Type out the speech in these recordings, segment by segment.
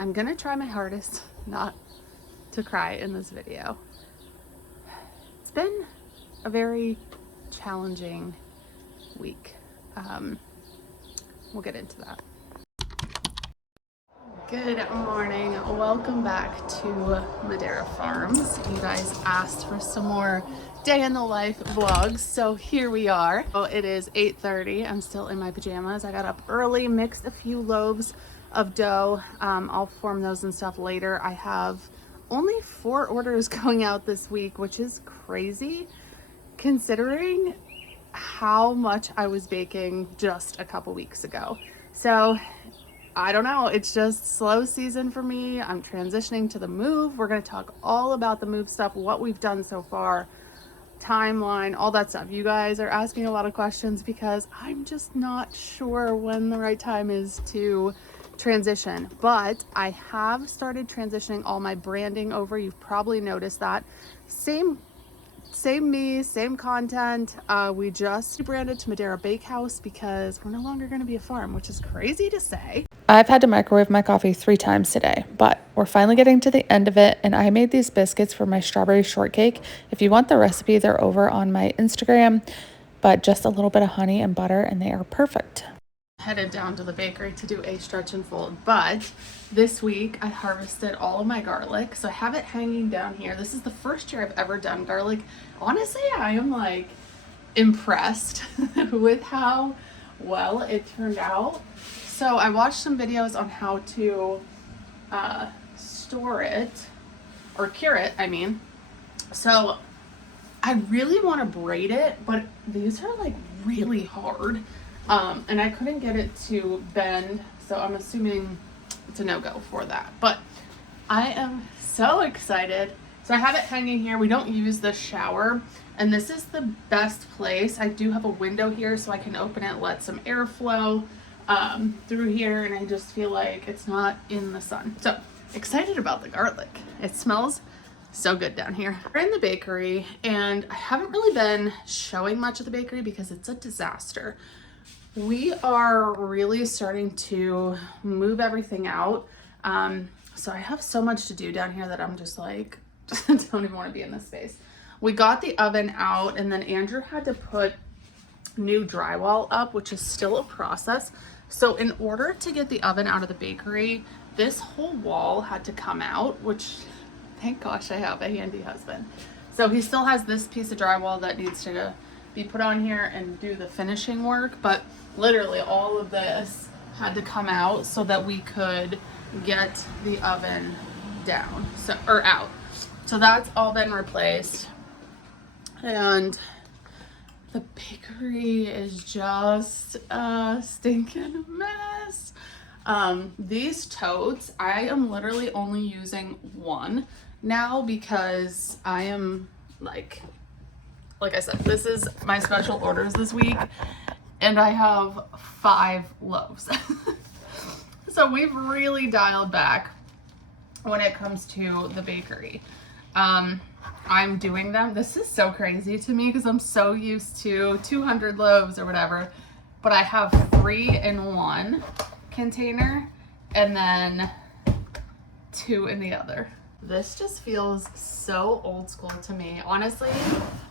I'm gonna try my hardest not to cry in this video. It's been a very challenging week. We'll get into that. Good morning. Welcome back to Madara Farms. You guys asked for some more day in the life vlogs, so here we are. Oh, it is 8:30. I'm still in my pajamas. I got up early, mixed a few loaves of dough. I'll form those and stuff later. I have only 4 orders going out this week, which is crazy considering how much I was baking just a couple weeks ago. So I don't know, it's just slow season for me. I'm transitioning to the move. We're going to talk all about the move stuff, what we've done so far, timeline, all that stuff. You guys are asking a lot of questions because I'm just not sure when the right time is to transition. But I have started transitioning all my branding over. You've probably noticed that. Same me, same content. We just rebranded to Madara Bakehouse because we're no longer going to be a farm, which is crazy to say. I've had to microwave my coffee 3 times today, but we're finally getting to the end of it, and I made these biscuits for my strawberry shortcake. If you want the recipe, they're over on my Instagram, but just a little bit of honey and butter, and they are perfect. Headed down to the bakery to do a stretch and fold, but this week I harvested all of my garlic, so I have it hanging down here. This is the first year I've ever done garlic. Honestly, I am like impressed with how well it turned out. So I watched some videos on how to store it, or cure it, I mean. So I really want to braid it, but these are like really hard. And I couldn't get it to bend, so I'm assuming it's a no-go for that. But I am so excited. So I have it hanging here. We don't use the shower, and this is the best place. I do have a window here so I can open it, let some air flow through here, and I just feel like it's not in the sun. So excited about the garlic. It smells so good down here. We're in the bakery, and I haven't really been showing much of the bakery because it's a disaster. We are really starting to move everything out. So I have so much to do down here that I'm just like, don't even want to be in this space. We got the oven out, and then Andrew had to put new drywall up, which is still a process. So in order to get the oven out of the bakery, this whole wall had to come out, which thank gosh I have a handy husband. So he still has this piece of drywall that needs to be put on here and do the finishing work, but literally all of this had to come out so that we could get the oven down, so, or out. So that's all been replaced, and the bakery is just a stinking mess. These totes, I am literally only using one now because I am like I said, this is my special orders this week, and I have 5 loaves. So we've really dialed back when it comes to the bakery. I'm doing them. This is so crazy to me because I'm so used to 200 loaves or whatever, but I have 3 in one container and then 2 in the other. This just feels so old school to me. Honestly,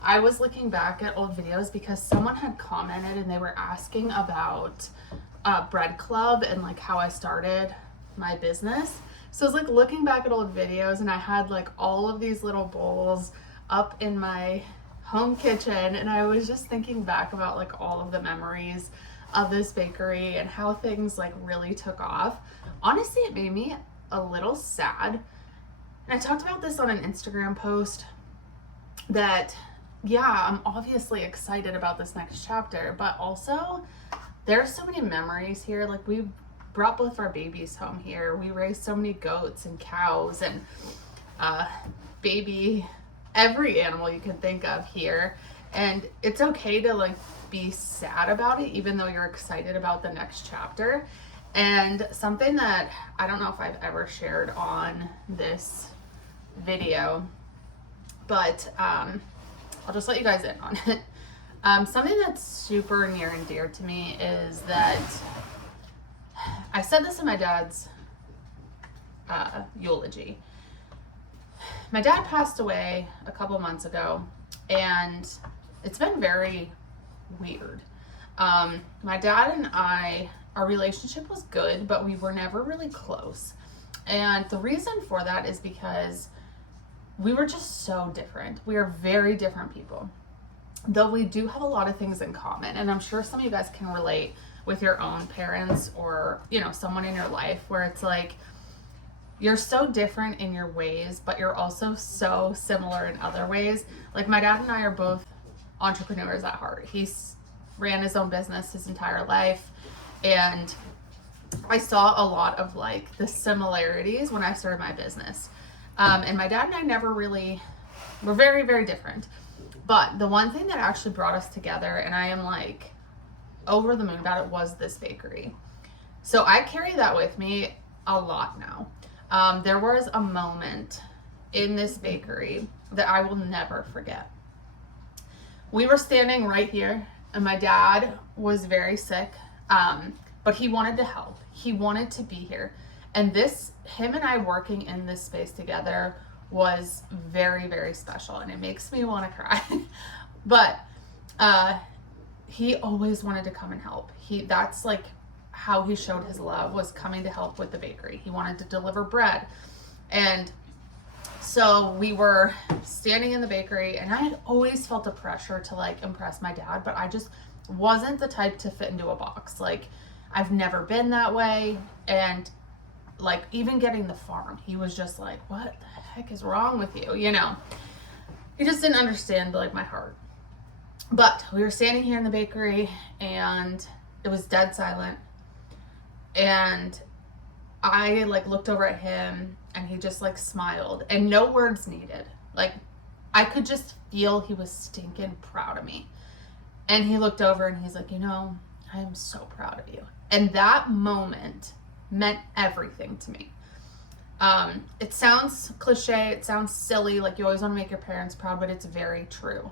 I was looking back at old videos because someone had commented and they were asking about Bread Club and like how I started my business. So I was like looking back at old videos, and I had like all of these little bowls up in my home kitchen, and I was just thinking back about like all of the memories of this bakery and how things like really took off. Honestly, it made me a little sad. And I talked about this on an Instagram post that, yeah, I'm obviously excited about this next chapter, but also there's so many memories here. Like, we brought both of our babies home here. We raised so many goats and cows and every animal you can think of here. And it's okay to like be sad about it, even though you're excited about the next chapter. And something that I don't know if I've ever shared on this video, but I'll just let you guys in on it. Something that's super near and dear to me is that I said this in my dad's eulogy. My dad passed away a couple months ago, and it's been very weird. My dad and I, our relationship was good, but we were never really close. And the reason for that is because we were just so different. We are very different people. Though we do have a lot of things in common, and I'm sure some of you guys can relate with your own parents or, you know, someone in your life where it's like you're so different in your ways, but you're also so similar in other ways. Like my dad and I are both entrepreneurs at heart. He's ran his own business his entire life, and I saw a lot of like the similarities when I started my business. And my dad and I never really were very, very different. But the one thing that actually brought us together, and I am like over the moon about it, was this bakery. So I carry that with me a lot now. There was a moment in this bakery that I will never forget. We were standing right here, and my dad was very sick, but he wanted to help. He wanted to be here. And him and I working in this space together was very, very special, and it makes me want to cry. But he always wanted to come and help. That's like how he showed his love, was coming to help with the bakery. He wanted to deliver bread. And so we were standing in the bakery, and I had always felt a pressure to like impress my dad, but I just wasn't the type to fit into a box. Like I've never been that way. And like even getting the farm, he was just like, what the heck is wrong with you? You know, he just didn't understand like my heart. But we were standing here in the bakery, and it was dead silent. And I like looked over at him, and he just like smiled, and no words needed. Like I could just feel he was stinking proud of me. And he looked over and he's like, you know, I am so proud of you. And that moment meant everything to me. It sounds cliche, it sounds silly, like you always want to make your parents proud, but it's very true.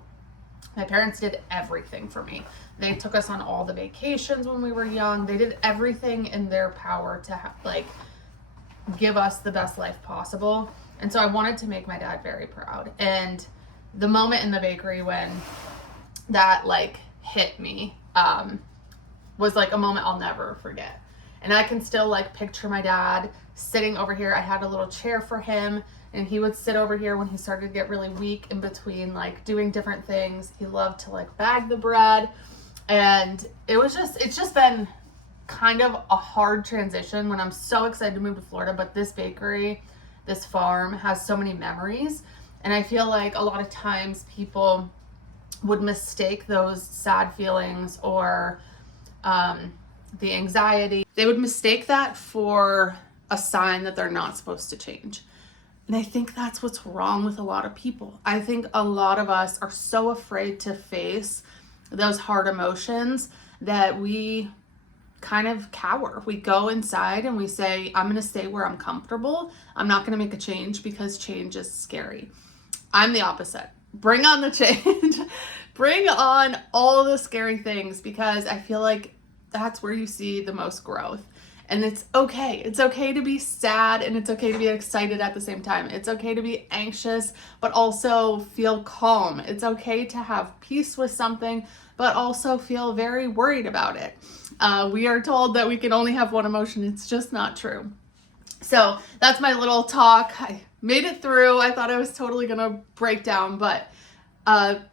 My parents did everything for me. They took us on all the vacations when we were young. They did everything in their power to give us the best life possible. And so I wanted to make my dad very proud. And the moment in the bakery when that like hit me was like a moment I'll never forget. And I can still like picture my dad sitting over here. I had a little chair for him, and he would sit over here when he started to get really weak in between like doing different things. He loved to like bag the bread. And it's just been kind of a hard transition when I'm so excited to move to Florida, but this bakery, this farm has so many memories. And I feel like a lot of times people would mistake those sad feelings or the anxiety. They would mistake that for a sign that they're not supposed to change. And I think that's what's wrong with a lot of people. I think a lot of us are so afraid to face those hard emotions that we kind of cower. We go inside and we say, I'm going to stay where I'm comfortable. I'm not going to make a change because change is scary. I'm the opposite. Bring on the change. Bring on all the scary things, because I feel like that's where you see the most growth. And it's okay. It's okay to be sad, and it's okay to be excited at the same time. It's okay to be anxious, but also feel calm. It's okay to have peace with something, but also feel very worried about it. We are told that we can only have one emotion. It's just not true. So that's my little talk. I made it through. I thought I was totally going to break down, but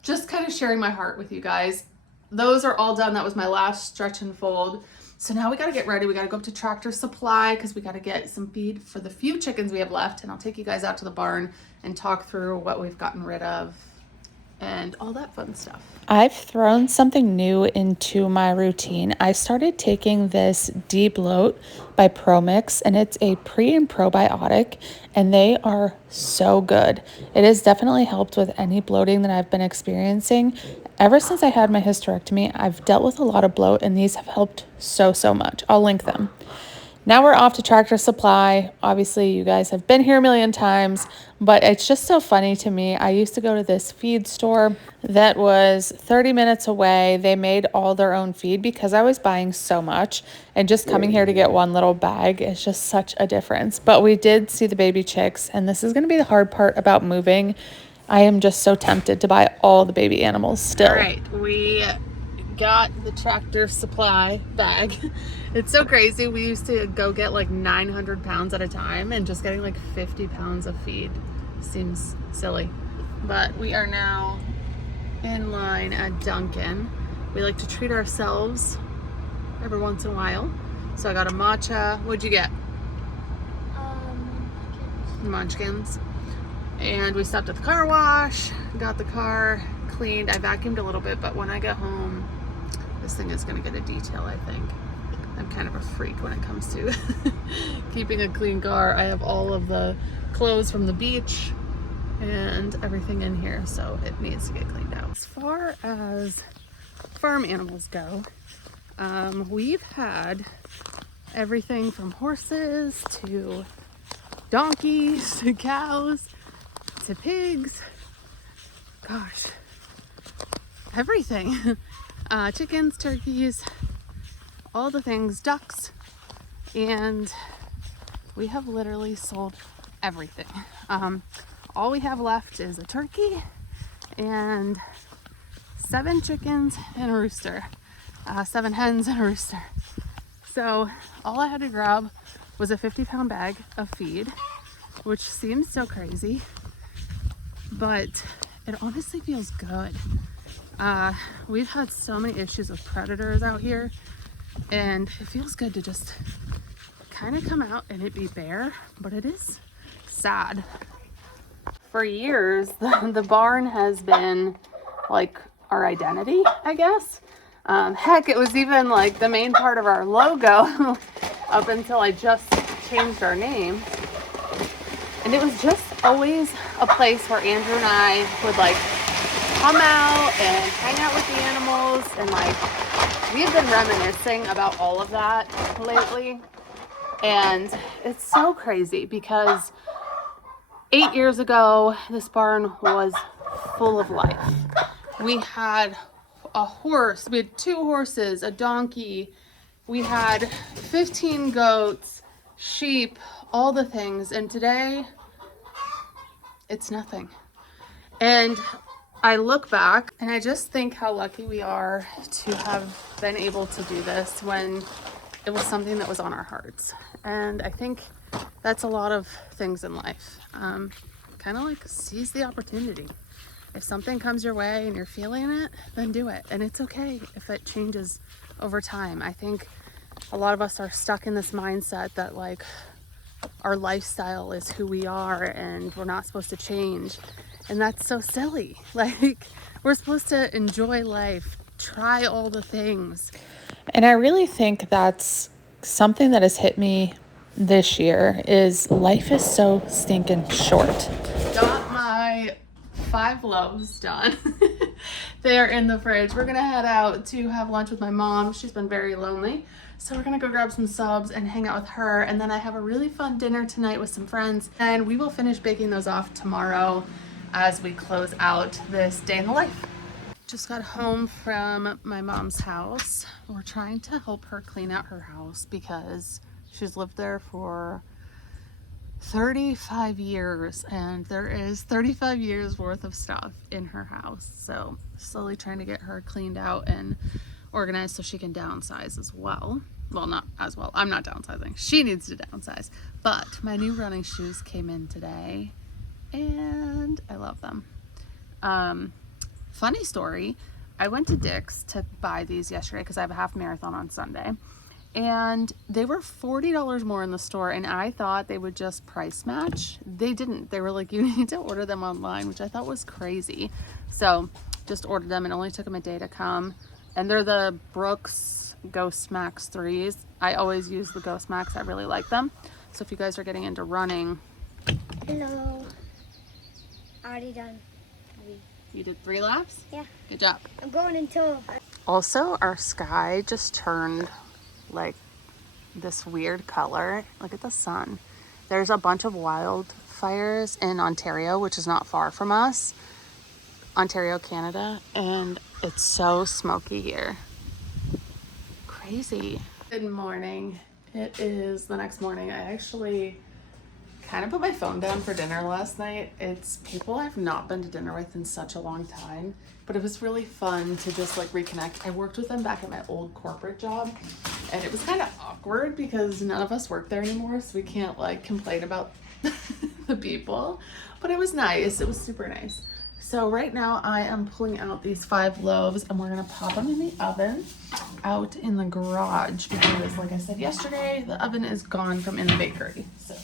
just kind of sharing my heart with you guys. Those are all done. That was my last stretch and fold. So now we got to get ready. We got to go up to Tractor Supply because we got to get some feed for the few chickens we have left. And I'll take you guys out to the barn and talk through what we've gotten rid of and all that fun stuff. I've thrown something new into my routine. I started taking this Deep Bloat by ProMix, and it's a pre and probiotic, and they are so good. It has definitely helped with any bloating that I've been experiencing. Ever since I had my hysterectomy, I've dealt with a lot of bloat, and these have helped so much. I'll link them. Now we're off to Tractor Supply. Obviously, you guys have been here a million times, but it's just so funny to me. I used to go to this feed store that was 30 minutes away. They made all their own feed because I was buying so much, and just coming here to get one little bag is just such a difference. But we did see the baby chicks, and this is going to be the hard part about moving. I am just so tempted to buy all the baby animals still. All right, we got the Tractor Supply bag. It's so crazy. We used to go get like 900 pounds at a time, and just getting like 50 pounds of feed seems silly. But we are now in line at Dunkin'. We like to treat ourselves every once in a while. So I got a matcha. What'd you get? Munchkins. And we stopped at the car wash, got the car cleaned. I vacuumed a little bit, but when I get home, this thing is gonna get a detail, I think. I'm kind of a freak when it comes to keeping a clean car. I have all of the clothes from the beach and everything in here, so it needs to get cleaned out. As far as farm animals go, we've had everything from horses to donkeys to cows to pigs. Gosh, everything. Chickens, turkeys, all the things, ducks, and we have literally sold everything. All we have left is a turkey and 7 chickens and a rooster, 7 hens and a rooster. So all I had to grab was a 50-pound bag of feed, which seems so crazy, but it honestly feels good. We've had so many issues with predators out here, and it feels good to just kind of come out and it be bare, but it is sad. For years, the barn has been like our identity, I guess. Heck, it was even like the main part of our logo up until I just changed our name. And it was just always a place where Andrew and I would like come out and hang out with the animals, and like we've been reminiscing about all of that lately. And it's so crazy because 8 years ago, this barn was full of life. We had a horse, we had 2 horses, a donkey, we had 15 goats, sheep, all the things. And today, it's nothing. And I look back and I just think how lucky we are to have been able to do this when it was something that was on our hearts. And I think that's a lot of things in life. Kind of like seize the opportunity. If something comes your way and you're feeling it, then do it. And it's okay if it changes over time. I think a lot of us are stuck in this mindset that like our lifestyle is who we are and we're not supposed to change. And that's so silly. Like, we're supposed to enjoy life, try all the things. And I really think that's something that has hit me this year is life is so stinking short. Got my 5 loaves done. They're in the fridge. We're gonna head out to have lunch with my mom. She's been very lonely. So we're gonna go grab some subs and hang out with her. And then I have a really fun dinner tonight with some friends. And we will finish baking those off tomorrow as we close out this day in the life. Just got home from my mom's house. We're trying to help her clean out her house because she's lived there for 35 years and there is 35 years worth of stuff in her house. So slowly trying to get her cleaned out and organized so she can downsize as well. Well, not as well. I'm not downsizing. She needs to downsize. But my new running shoes came in today and I love them. Funny story, I went to Dick's to buy these yesterday because I have a half marathon on Sunday, and they were $40 more in the store, and I thought they would just price match. They didn't. They were like, you need to order them online, which I thought was crazy. So just ordered them. It only took them a day to come, and they're the Brooks Ghost Max 3s. I always use the Ghost Max. I really like them. So if you guys are getting into running. Hello. Already done. You did 3 laps? Yeah. Good job. I'm going until... Also, our sky just turned like this weird color. Look at the sun. There's a bunch of wildfires in Ontario, which is not far from us. Ontario, Canada, and it's so smoky here. Crazy. Good morning. It is the next morning. I actually kind of put my phone down for dinner last night. It's people I've not been to dinner with in such a long time, but it was really fun to just like reconnect. I worked with them back at my old corporate job, and it was kind of awkward because none of us work there anymore, so we can't like complain about the people, but it was nice. It was super nice. So right now I am pulling out these 5 loaves and we're gonna pop them in the oven out in the garage because like I said yesterday, the oven is gone from in the bakery. So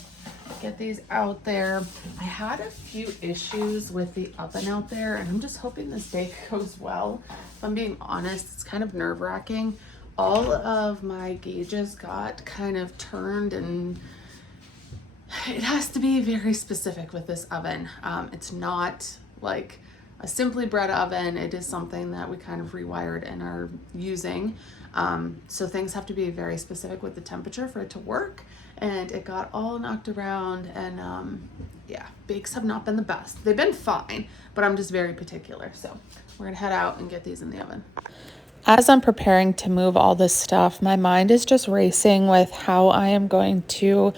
get these out there. I had a few issues with the oven out there and I'm just hoping this bake goes well. If I'm being honest, it's kind of nerve-wracking. All of my gauges got kind of turned and it has to be very specific with this oven. It's not like a Simply Bread oven. It is something that we kind of rewired and are using. So things have to be very specific with the temperature for it to work. And it got all knocked around and yeah, bakes have not been the best. They've been fine, but I'm just very particular. So we're gonna head out and get these in the oven. As I'm preparing to move all this stuff, my mind is just racing with how I am going to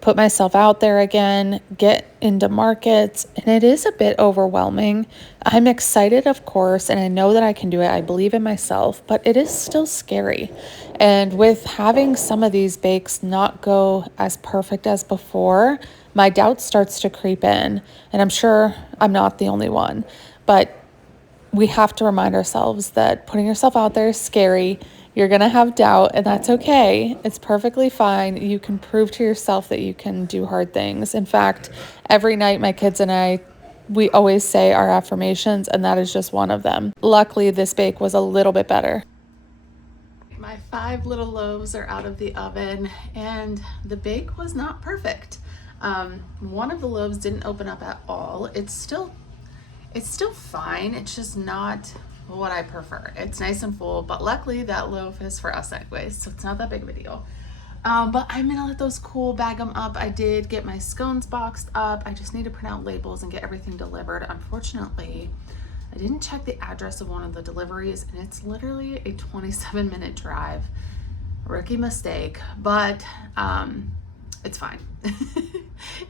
put myself out there again, get into markets, and it is a bit overwhelming. I'm excited, of course, and I know that I can do it. I believe in myself, but it is still scary. And with having some of these bakes not go as perfect as before, my doubt starts to creep in, and I'm sure I'm not the only one, but we have to remind ourselves that putting yourself out there is scary. You're going to have doubt, and that's okay. It's perfectly fine. You can prove to yourself that you can do hard things. In fact, every night my kids and I, we always say our affirmations, and that is just one of them. Luckily, this bake was a little bit better. My 5 little loaves are out of the oven, and the bake was not perfect. One of the loaves didn't open up at all. It's still fine. It's just not what I prefer. It's nice and full, but luckily that loaf is for us anyways, so it's not that big of a deal. But I'm gonna let those cool, bag them up. I did get my scones boxed up. I just need to print out labels and get everything delivered. Unfortunately, I didn't check the address of one of the deliveries, and it's literally a 27-minute drive. Rookie mistake, but it's fine.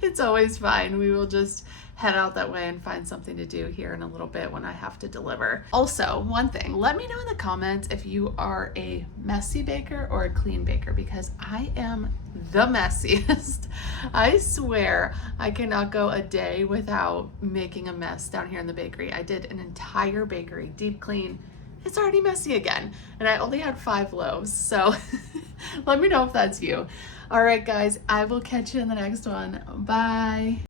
It's always fine. We will just head out that way and find something to do here in a little bit when I have to deliver. Also, one thing, let me know in the comments if you are a messy baker or a clean baker, because I am the messiest. I swear I cannot go a day without making a mess down here in the bakery. I did an entire bakery deep clean. It's already messy again, and I only had 5 loaves, so let me know if that's you. All right, guys, I will catch you in the next one. Bye.